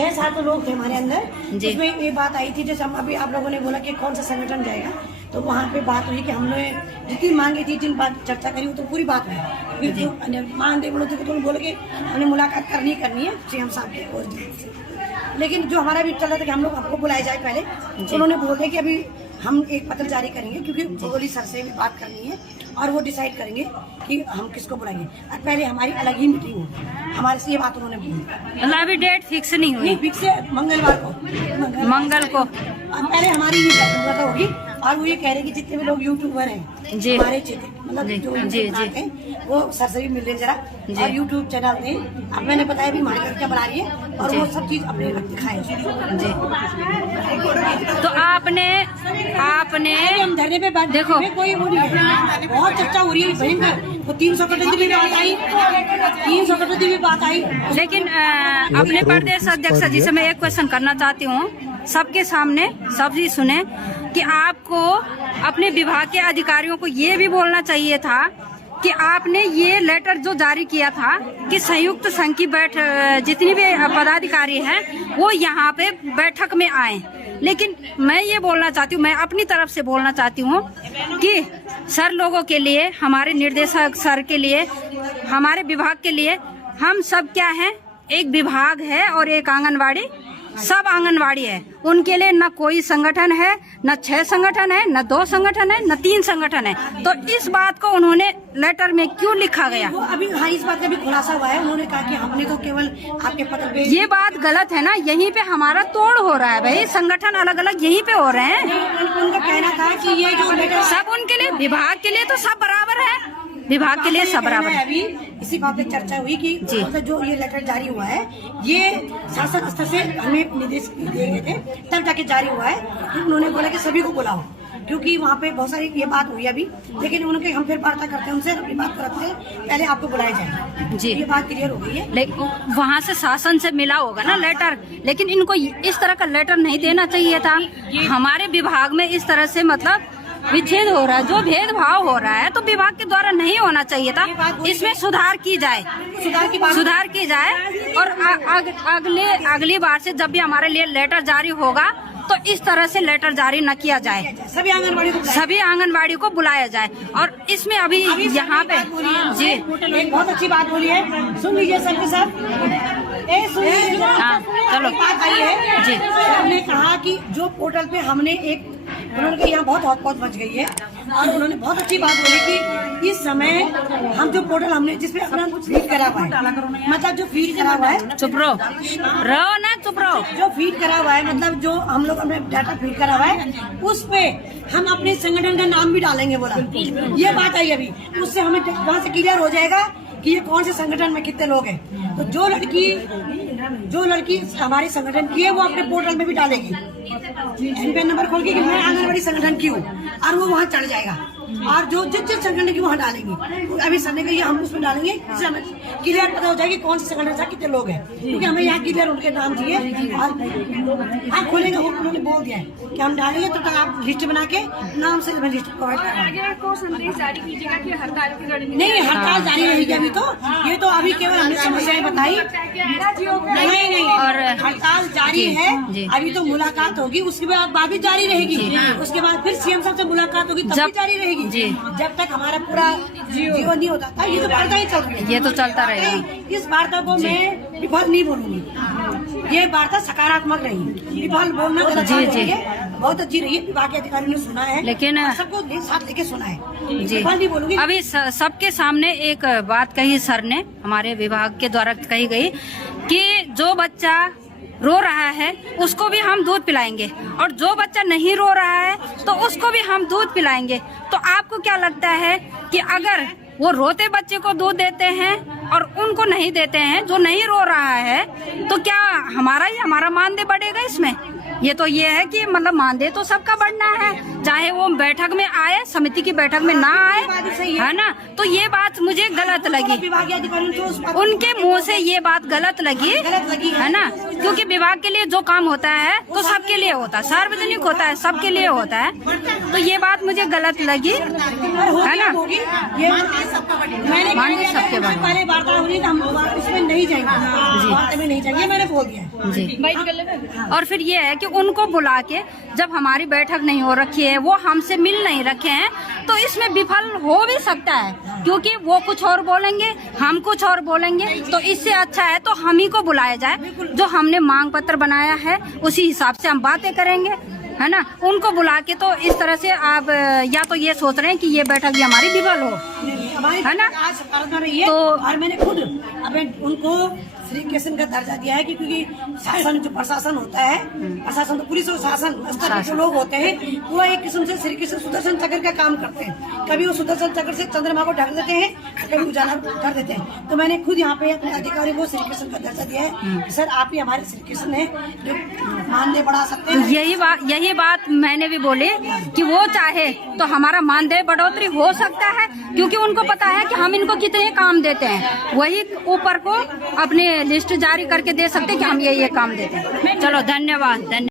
6-7 लोग थे हमारे अंदर। उसमें ये बात आई थी, जैसे हम अभी आप लोगों ने बोला कि कौन सा संगठन जाएगा, तो वहाँ पे बात हुई कि हमने जितनी मांगी थी, जिन बात चर्चा करी, तो पूरी बात हुई। फिर जो मानदेव बोले थे तो बोले कि हमने मुलाकात करनी है सीएम साहब के। लेकिन जो हमारा भी चल रहा था कि हम लोग आपको बुलाया जाए पहले, तो उन्होंने बोले कि अभी हम एक पत्र जारी करेंगे, क्योंकि भगोली सर से भी बात करनी है और वो डिसाइड करेंगे कि हम किसको बुलाएंगे। और पहले हमारी अलग ही मीटिंग होगी, हमारे से ये बात उन्होंने बोली। अभी डेट फिक्स नहीं हुई? फिक्स है, मंगल को पहले हमारी ही मतलब होगी। और वो ये कह रहे कि जितने भी लोग यूट्यूबर हैं जी हमारे क्षेत्र, मतलब जो हैं वो सर से भी मिल रहे जरा, और यूट्यूब चैनल में अब मैंने बताया भी हमारी लड़कियां बना रही है और वो सब चीज अपने दिखाए जी। तो आपने हम धरने पे बात देखो, कोई वो नहीं है, बहुत चर्चा हो रही है भयंकर। वो 300 करोड़ की भी बात आई, 300 करोड़ की भी बात आई। लेकिन अपने प्रदेश अध्यक्ष जी से मैं एक क्वेश्चन करना चाहती हूँ, सबके सामने सब जी सुने, कि आपको अपने विभाग के अधिकारियों को ये भी बोलना चाहिए था कि आपने ये लेटर जो जारी किया था कि संयुक्त संघ की जितनी भी पदाधिकारी हैं वो यहाँ पे बैठक में आए। लेकिन मैं ये बोलना चाहती हूँ, मैं अपनी तरफ से बोलना चाहती हूँ कि सर लोगों के लिए, हमारे निर्देशक सर के लिए, हमारे विभाग के लिए, हम सब क्या हैं, एक विभाग है और एक आंगनवाड़ी, सब आंगनवाड़ी है। उनके लिए न कोई संगठन है, न 6 संगठन है, न 2 संगठन है, न 3 संगठन है। तो इस बात को उन्होंने लेटर में क्यों लिखा गया? वो अभी हाँ, इस बात का भी खुलासा हुआ है। उन्होंने कहा कि हमने तो केवल आपके पत्र पे, ये बात गलत है ना, यहीं पे हमारा तोड़ हो रहा है भाई, संगठन अलग अलग यहीं पे हो रहे हैं। उनका कहना था कि ये जो लेटर सब उनके लिए, विभाग के लिए तो सब बराबर है, विभाग के लिए सब बराबर है। अभी इसी बात पे चर्चा हुई कि मतलब जो ये लेटर जारी हुआ है, ये शासन स्तर से हमें निर्देश दिए गए थे, तब जाके जारी हुआ है। तो उन्होंने बोला कि सभी को बुलाओ, क्योंकि वहाँ पे बहुत सारी ये बात हुई अभी। लेकिन उनके हम फिर वार्ता करते हैं उनसे, अपनी बात करते हैं, पहले आपको बुलाया जाए जी, ये बात क्लियर हो गई है। लेकिन वहाँ से शासन से मिला होगा ना लेटर, लेकिन इनको इस तरह का लेटर नहीं देना चाहिए था। हमारे विभाग में इस तरह से मतलब विच्छेद हो रहा है, जो भेदभाव हो रहा है, तो विभाग के द्वारा नहीं होना चाहिए था। इसमें सुधार की जाए, सुधार की जाए। और अगली बार से जब भी हमारे लिए लेटर जारी होगा तो इस तरह से लेटर जारी न किया जाए, सभी आंगनबाड़ी को बुलाया जाए। और इसमें अभी यहाँ पे जी एक बहुत अच्छी बात बोली है, सुन लीजिए सर के साथ। हाँ चलो बात आई है जी। हमने कहा कि जो पोर्टल पे हमने उन्होंने कहा यहाँ बहुत हॉटपॉट मच गई है, और उन्होंने बहुत अच्छी बात बोली कि इस समय हम जो पोर्टल हमने जिसपे अपना फीड करा हुआ है, मतलब जो फीड करा हुआ है, चुप रहो ना, चुप रहो, जो फीड करा हुआ है, मतलब जो हम लोग अपने डाटा फीड करा हुआ है, उस पे हम अपने संगठन का नाम भी डालेंगे बोला। ये बात आई अभी, उससे हमें वहाँ से क्लियर हो जाएगा कि ये कौन से संगठन में कितने लोग हैं। तो जो लड़की हमारे संगठन की है वो अपने पोर्टल में भी डालेगी, एनपीएन नंबर खोल के कि मैं आंगनबाड़ी संगठन की हूँ, और वो वहाँ चढ़ जाएगा। और जो जिस संगठन की वहाँ डालेंगे, अभी संडे का ये हम उसमें डालेंगे, जिससे हमें क्लियर पता हो जाएगी कौन से संगठन से कितने लोग हैं, क्योंकि हमें यहाँ क्लियर उनके नाम चाहिए। और हाँ खोलेंगे, उन्होंने बोल दिया है कि हम डालेंगे, तो आप लिस्ट बना के नाम से लिस्ट प्रोवाइड करेंगे। संदेश जारी कीजिएगा कि हड़ताल की गाड़ी नहीं, हड़ताल जारी रहेगी अभी तो, ये तो अभी केवल हमने समस्याएं बताई, नहीं और हड़ताल जारी है अभी। तो मुलाकात होगी, उसके बाद भी जारी रहेगी, उसके बाद फिर सीएम साहब से मुलाकात होगी, तब भी जारी रहेगी जब तक हमारा पूरा जीवन नहीं होता था। ये तो वार्ता ही चल रही है, ये तो चलता रहेगा। इस वार्ता को मैं विफल नहीं बोलूंगी, ये वार्ता सकारात्मक रही, विफल बोलना गलत है, बहुत अच्छी रही है। विभाग के अधिकारियों ने सुना है, लेकिन सबको साथ लेके सुना है, जी विफल नहीं बोलूंगी। अभी सबके सामने एक बात कही सर ने, हमारे विभाग के द्वारा कही गई कि जो बच्चा रो रहा है उसको भी हम दूध पिलाएंगे, और जो बच्चा नहीं रो रहा है तो उसको भी हम दूध पिलाएंगे। तो आपको क्या लगता है कि अगर वो रोते बच्चे को दूध देते हैं और उनको नहीं देते हैं, जो नहीं रो रहा है, तो क्या हमारा मानदेय बढ़ेगा इसमें? ये तो ये है कि मतलब मानदेय तो सबका बढ़ना है, चाहे वो बैठक में आए, समिति की बैठक में ना आए, है ना। तो ये बात मुझे गलत लगी, उनके मुंह से ये बात गलत लगी, है ना। क्योंकि विभाग के लिए जो काम होता है तो सबके लिए होता है, सार्वजनिक होता है, सबके लिए होता है। तो ये बात मुझे गलत लगी, है ना। मैंने मांगे सबके बारे में। पहले वार्ता हो रही तो हम उसमें नहीं जाएंगे, वार्ता में नहीं जाएंगे, मैंने बोल दिया जी। और फिर ये है कि उनको बुला के जब हमारी बैठक नहीं हो रखी है, वो हमसे मिल नहीं रखे हैं, तो इसमें विफल हो भी सकता है, क्योंकि वो कुछ और बोलेंगे, हम कुछ और बोलेंगे। तो इससे अच्छा है तो हम ही को बुलाया जाए, जो हमने मांग पत्र बनाया है उसी हिसाब से हम बातें करेंगे, है ना। उनको बुला के तो इस तरह से आप या तो ये सोच रहे हैं कि ये बैठक भी हमारी विफल हो, है ना। आज सफारत में रही है। तो और मैंने खुद अब उनको श्री कृष्ण का दर्जा दिया है, क्योंकि शासन जो प्रशासन होता है, प्रशासन तो पुलिस और शासन स्तर के जो लोग होते हैं, वो एक किस्म से श्री कृष्ण सुदर्शन चक्र का काम करते हैं। कभी वो सुदर्शन चक्र से चंद्रमा को ढक देते हैं, कभी उजाला कर देते हैं। तो मैंने खुद यहाँ पे अपने अधिकारी को श्री कृष्ण का दर्जा दिया है। सर आप ही हमारे श्री कृष्ण है, जो मानदेय बढ़ा सकते हैं। यही बात मैंने भी बोली कि वो चाहे तो हमारा मानदेय बढ़ोतरी हो सकता है, क्योंकि उनको पता है कि हम इनको कितने काम देते हैं, वही ऊपर को अपने लिस्ट जारी करके दे सकते हैं कि हम ये काम देते हैं। चलो धन्यवाद।